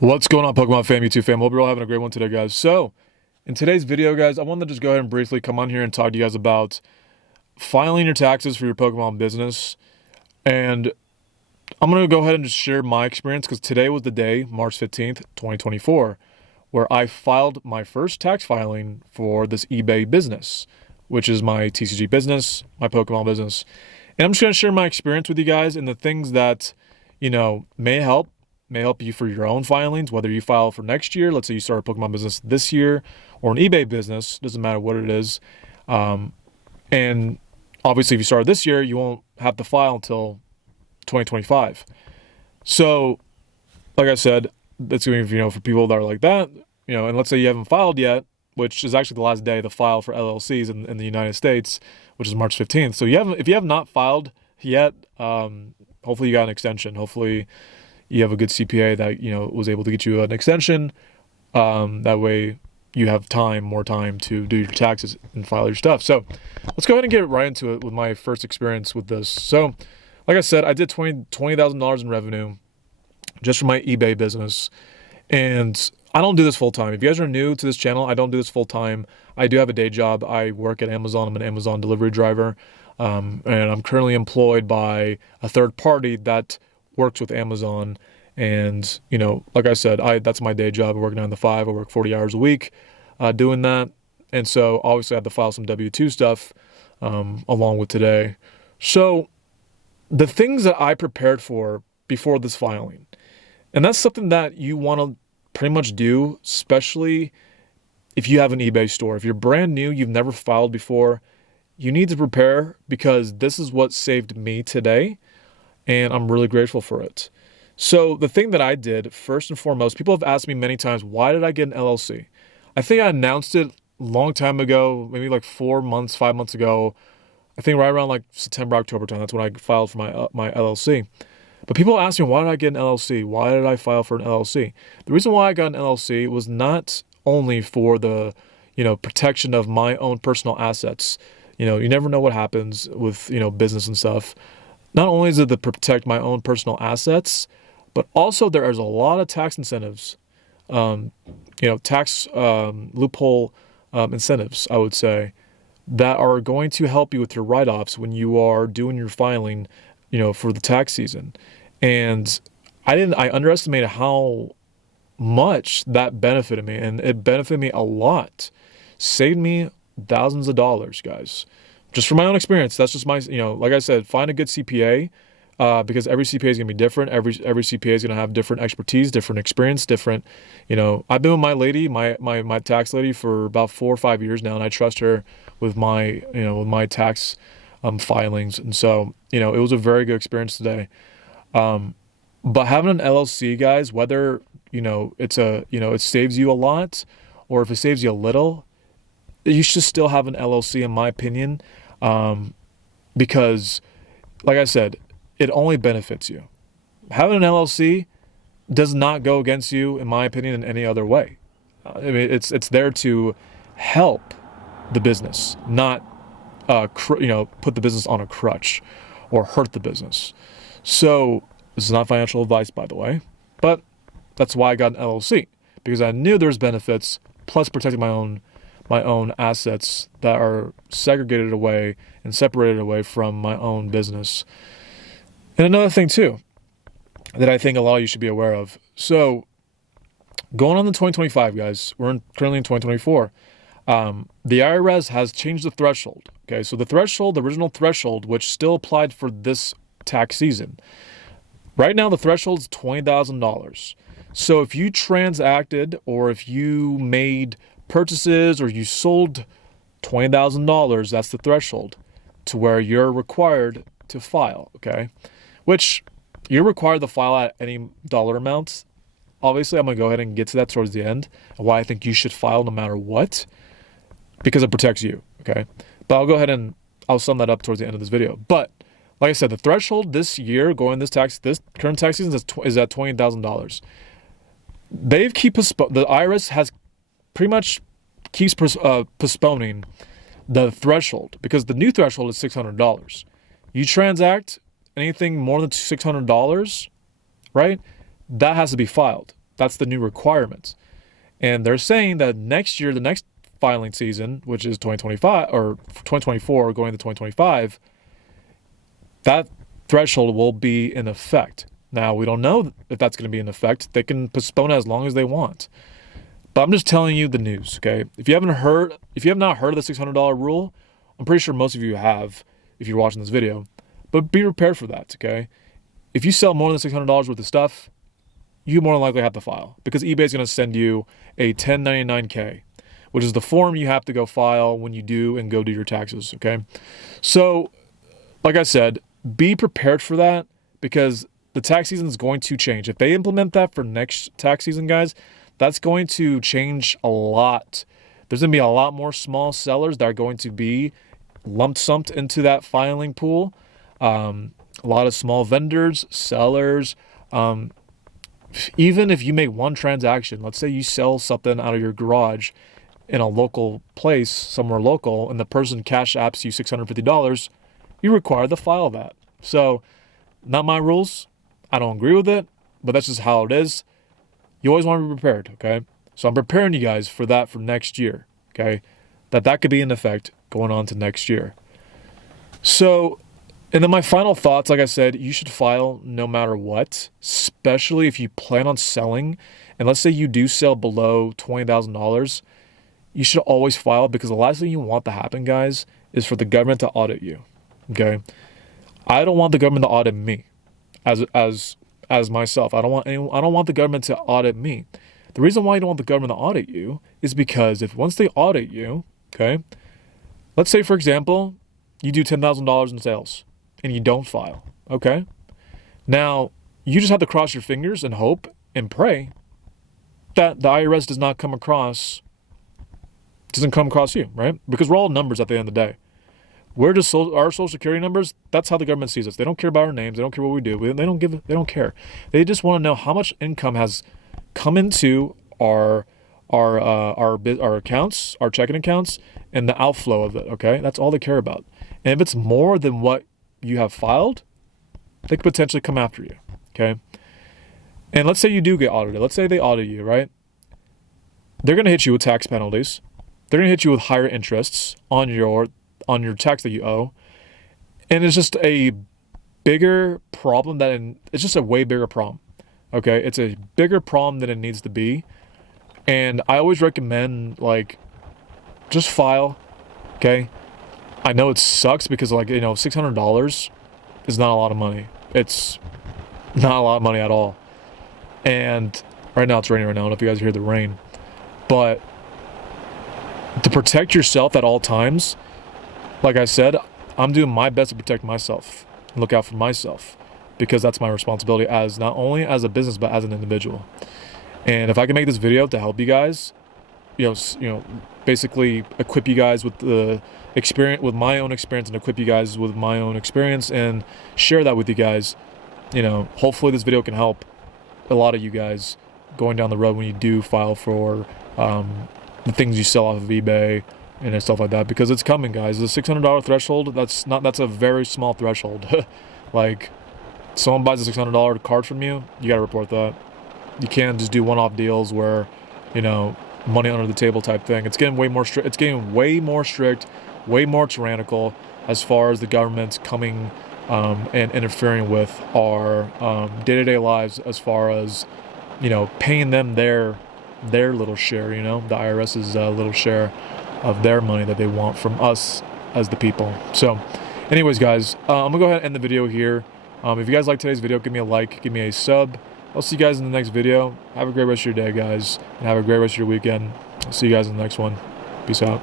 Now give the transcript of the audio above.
What's going on, Pokemon fam, YouTube fam? Hope you're all having a great one today, guys. So, in today's video, guys, I wanted to just go ahead and briefly come on here and talk to you guys about filing your taxes for your Pokemon business. And I'm going to go ahead and just share my experience because today was the day, March 15th, 2024, where I filed my first tax filing for this eBay business, which is my TCG business, my Pokemon business. And I'm just going to share my experience with you guys and the things that, may help you for your own filings, whether you file for next year. Let's say you start a Pokemon business this year or an eBay business, doesn't matter what it is. And obviously, if you start this year, you won't have to file until 2025. So, like I said, that's going to be, for people that are like that, and let's say you haven't filed yet, which is actually the last day to file for LLCs in the United States, which is March 15th. So if you have not filed yet, hopefully you got an extension. Hopefully you have a good CPA that, was able to get you an extension. That way you have more time to do your taxes and file your stuff. So let's go ahead and get right into it with my first experience with this. So like I said, I did $20,000 in revenue just for my eBay business. And I don't do this full time. If you guys are new to this channel, I don't do this full time. I do have a day job. I work at Amazon. I'm an Amazon delivery driver. And I'm currently employed by a third party that works with Amazon. And, like I said, that's my day job. I work 9 to 5. I work 40 hours a week doing that. And so obviously I have to file some W-2 stuff along with today. So the things that I prepared for before this filing, and that's something that you want to pretty much do, especially if you have an eBay store. If you're brand new, you've never filed before, you need to prepare, because this is what saved me today. And I'm really grateful for it. So the thing that I did, first and foremost, people have asked me many times, why did I get an LLC? I think I announced it a long time ago, maybe like 5 months ago. I think right around like September, October time. That's when I filed for my LLC. But people ask me, why did I get an LLC? Why did I file for an LLC? The reason why I got an LLC was not only for the, protection of my own personal assets. You never know what happens with, business and stuff. Not only is it to protect my own personal assets, but also there is a lot of tax incentives, tax loophole incentives, I would say, that are going to help you with your write-offs when you are doing your filing, for the tax season. And I underestimated how much that benefited me, and it benefited me a lot. Saved me thousands of dollars, guys. Just from my own experience, that's just my, like I said, find a good CPA, because every CPA is going to be different. Every CPA is going to have different expertise, different experience, different, I've been with my lady, my tax lady, for about 4 or 5 years now, and I trust her with my tax filings. And so, it was a very good experience today. But having an LLC, guys, whether, it saves you a lot or if it saves you a little, you should still have an LLC, in my opinion, because, like I said, it only benefits you. Having an LLC does not go against you, in my opinion, in any other way. It's there to help the business, not put the business on a crutch or hurt the business. So this is not financial advice, by the way, but that's why I got an LLC, because I knew there's benefits, plus protecting my own assets that are segregated away and separated away from my own business. And another thing too, that I think a lot of you should be aware of. So going on to 2025, guys, currently in 2024. The IRS has changed the threshold. Okay, so the original threshold, which still applied for this tax season. Right now, the threshold is $20,000. So if you transacted, or if you made purchases, or you sold $20,000, that's the threshold to where you're required to file, okay? Which you're required to file at any dollar amounts. Obviously, I'm going to go ahead and get to that towards the end, and why I think you should file no matter what, because it protects you, okay? But I'll go ahead and I'll sum that up towards the end of this video. But like I said, the threshold this year, this current tax season is at $20,000. The IRS has pretty much keeps postponing the threshold, because the new threshold is $600. You transact anything more than $600, right? That has to be filed. That's the new requirement. And they're saying that next year, the next filing season, which is 2025 or 2024 going to 2025, that threshold will be in effect. Now, we don't know if that's going to be in effect. They can postpone it as long as they want. But I'm just telling you the news, okay? If you have not heard of the $600 rule, I'm pretty sure most of you have if you're watching this video. But be prepared for that, okay? If you sell more than $600 worth of stuff, you more than likely have to file because eBay is going to send you a 1099-K, which is the form you have to go file when you do and go do your taxes, okay? So, like I said, be prepared for that because the tax season is going to change. If they implement that for next tax season, guys, that's going to change a lot. There's going to be a lot more small sellers that are going to be lump summed into that filing pool. A lot of small vendors, sellers, even if you make one transaction, let's say you sell something out of your garage in a local place, somewhere local, and the person cash apps you $650, you require to file that. So, not my rules. I don't agree with it, but that's just how it is. You always want to be prepared, okay? So I'm preparing you guys for that for next year, okay? That could be in effect going on to next year. So, and then my final thoughts, like I said, you should file no matter what, especially if you plan on selling. And let's say you do sell below $20,000, you should always file because the last thing you want to happen, guys, is for the government to audit you, okay? I don't want the government to audit me as myself. I don't want the government to audit me. The reason why you don't want the government to audit you is because if once they audit you, okay, let's say, for example, you do $10,000 in sales and you don't file, okay? Now, you just have to cross your fingers and hope and pray that the IRS doesn't come across you, right? Because we're all numbers at the end of the day. We're just our social security numbers. That's how the government sees us. They don't care about our names. They don't care what we do. They don't care. They just want to know how much income has come into our accounts, our checking accounts, and the outflow of it. Okay, that's all they care about. And if it's more than what you have filed, they could potentially come after you. Okay, and let's say you do get audited. Let's say they audit you, right? They're going to hit you with tax penalties. They're going to hit you with higher interests on your tax that you owe. And it's just a bigger problem it's just a way bigger problem. Okay. It's a bigger problem than it needs to be. And I always recommend just file. Okay. I know it sucks because $600 is not a lot of money. It's not a lot of money at all. And right now it's raining right now. I don't know if you guys hear the rain, but to protect yourself at all times, like I said, I'm doing my best to protect myself and look out for myself because that's my responsibility as not only as a business, but as an individual. And if I can make this video to help you guys, basically equip you guys with the experience, with my own experience, and equip you guys with my own experience and share that with you guys, hopefully this video can help a lot of you guys going down the road when you do file for the things you sell off of eBay and stuff like that, because it's coming, guys. The $600 threshold, that's a very small threshold. Like, someone buys a $600 card from you, you got to report that. You can't just do one-off deals where, money under the table type thing. It's getting way more strict. It's getting way more strict, way more tyrannical as far as the government's coming and interfering with our day-to-day lives as far as, paying them their little share, the IRS's little share of their money that they want from us as the people. So anyways, guys, I'm gonna go ahead and end the video here. If you guys like today's video, give me a like, give me a sub. I'll see you guys in the next video. Have a great rest of your day, guys, and have a great rest of your weekend. I'll see you guys in the next one. Peace out.